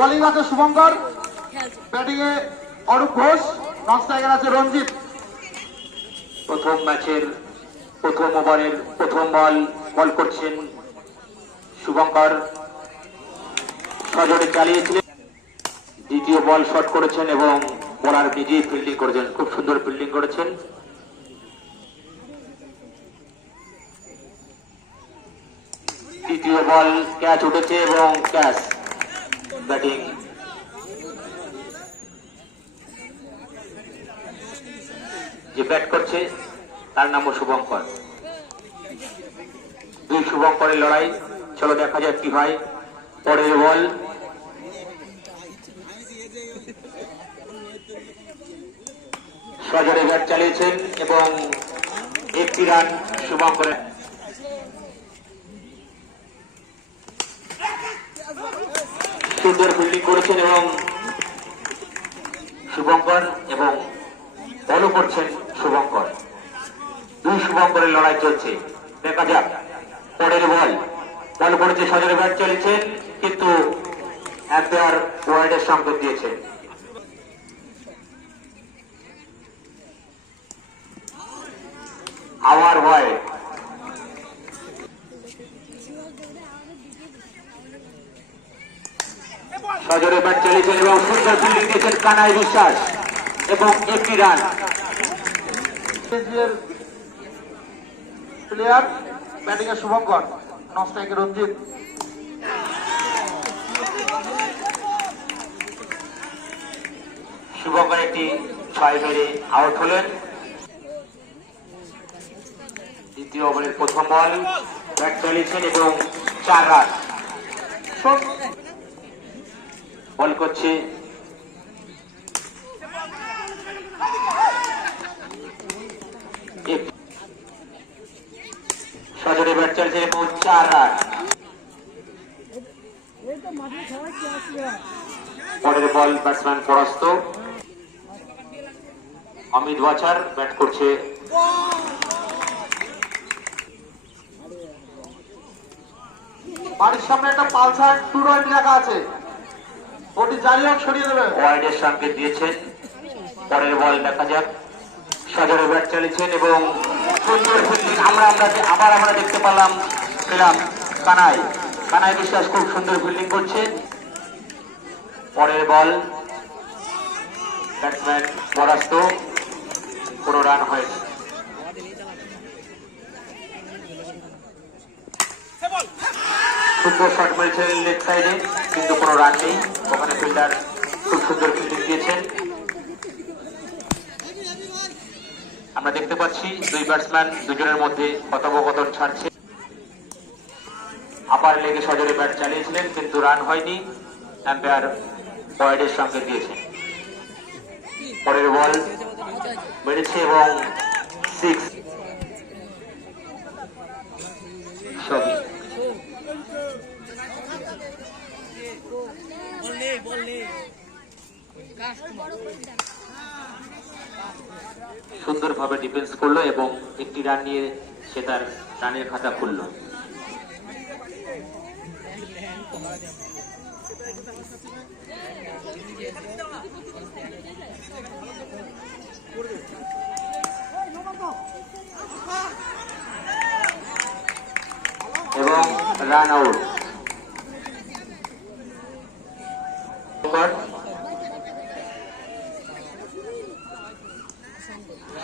Bowling আছে Shubhankar. Batting এ Arup Ghosh non striker আছে রঞ্জিত। প্রথম ম্যাচের প্রথম ওভারের প্রথম বল বল করছেন শুভঙ্কর। সজোরে চালিয়েছিলেন। দ্বিতীয় বল শট করেছেন এবং বোলার নিজেই ফিল্ডিং করেছেন, খুব সুন্দর ফিল্ডিং করেছেন। তৃতীয় বল ক্যাচ উঠেছে এবং ক্যাচ। ব্যাটিং। যে ব্যাট করছে, তার নাম শুভঙ্কর। দুই শুভঙ্করের লড়াই। চলো দেখা যাক কি হয়। পরের বল। সজরে ব্যাট চালিয়েছেন এবং একটি রান শুভঙ্করের। সুন্দর ফিল্ডিং করেছেন এবং শুভঙ্কর এবং ফলো করছেন শুভঙ্কর। দুই শুভঙ্করের লড়াই চলছে। দেখা যাক। পরের বল। বল করেছে সজরে ব্যাট চলেছেন কিন্তু এম্পায়ার ওয়াইডের সংকেত দিয়েছেন আওয়ার ওয়াইড। সজরে ব্যাট চালিয়েছেন এবং সুন্দর ফিল্ডিং দিয়েছেন কানাই বিশ্বাস এবং একটি রান। প্লেয়ার ব্যাটিং এ শুভঙ্কর নন রঞ্জিত। শুভঙ্কর একটি ছয় মেরে আউট হলেন। দ্বিতীয় ওভারের প্রথম বল ব্যাট চালিয়েছেন এবং চার রান। বল করছে। সজরে ব্যাট চালিয়েছে এবং চার রান পরের বল ব্যাটসম্যান পরাস্ত। অমিত ওয়াচার ব্যাট করছে। বাড়ির সামনে একটা পালসার টু টোয়েন্টি রাখা আছে। ওয়াইডের সংকেত দিয়েছেন, পরের বল দেখা যাক। সজরে ব্যাট চালিয়েছেন এবং আমরা আমরা আবার আমরা দেখতে পেলাম পেলাম কানাই। কানাই বিশ্বাস খুব সুন্দর ফিল্ডিং করছে। পরের বল, ব্যাটসম্যান পরাস্ত কোনো রান হয়নি। সুন্দর শট সাইডে কিন্তু কোনো রান নেই। ওখানে ফিল্ডার খুব সুন্দর ফিল্ডিং দিয়েছেন আমরা দেখতে পাচ্ছি দুই ব্যাটসম্যান দুজনের মধ্যে কথোপকথন ছাড়ছে। আপার লেগে সজরে ব্যাট চালিয়েছিলেন, কিন্তু রান হয়নি। এম্পায়ার বয়েডের সঙ্গে দিয়েছেন পরের বল বেড়েছে এবং সিক্স সুন্দরভাবে ডিফেন্স করল এবং একটি রান নিয়ে সে তার রানের খাতা খুললো। এবং রান আউট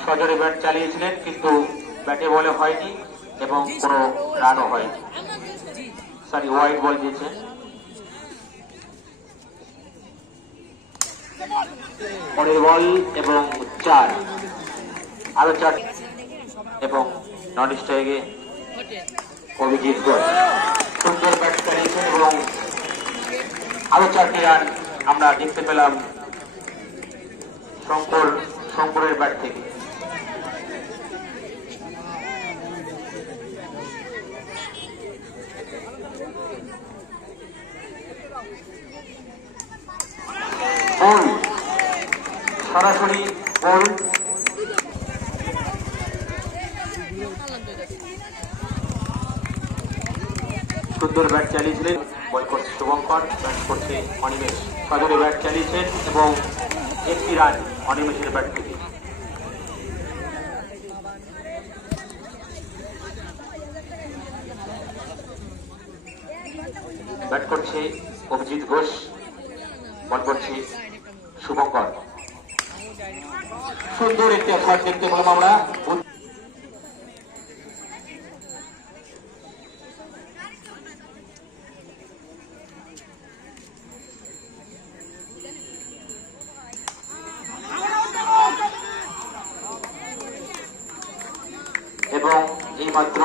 সজরে ব্যাট চালিয়েছিলেন, কিন্তু ব্যাটে বলে হয়নি এবং কোনো রানও হয়নি। সরি ওয়াইড বল দিয়েছেন পরের বল এবং চার। আরও চার। এবং নন স্ট্রাইকে অভিজিৎ গোল সুন্দর ব্যাট চালিয়েছেন এবং আরও চারটি রান আমরা দেখতে পেলাম শঙ্কর শঙ্করের ব্যাট থেকে। সরাসরি সুন্দর ব্যাট চালিয়েছিলেন বল করছে শুভঙ্কর, ব্যাট করছে অনিমেষ। সজরে ব্যাট চালিয়েছেন এবং একটি রান অনিমেষের ব্যাট থেকে। ব্যাট করছে অভিজিৎ ঘোষ, বল করছে শুভঙ্কর। সুন্দর একটি শট দেখতে পেলাম আমরা। এবং এই মাত্র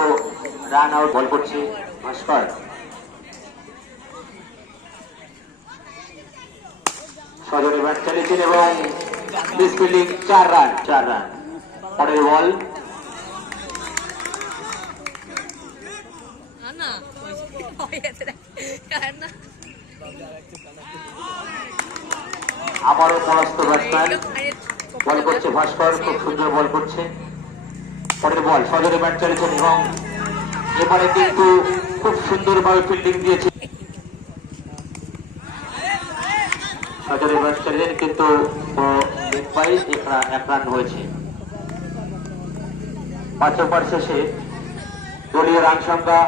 রান আউট বল করছে ভাস্কর। সজনে ব্যাট চালিয়েছেন এবং মিস ফিল্ডিং চার রান চার রান পরের বল. আবারও পরাস্ত ব্যাটসম্যান বল করছে ভাস্কর, খুব সুন্দর বল করছে। পরের বল সজনে ব্যাট চালিয়েছেন এবং এবারে কিন্তু খুব সুন্দরভাবে ফিল্ডিং দিয়েছে। ব্যাট কিন্তু এক রান হয়েছে। পাঁচ ওভার শেষে দলীয় রান সংখ্যা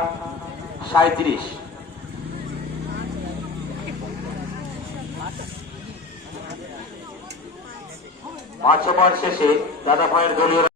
সাঁত্রিশ পাঁচ ওভার শেষে দাদা ভাইয়ের দলীয়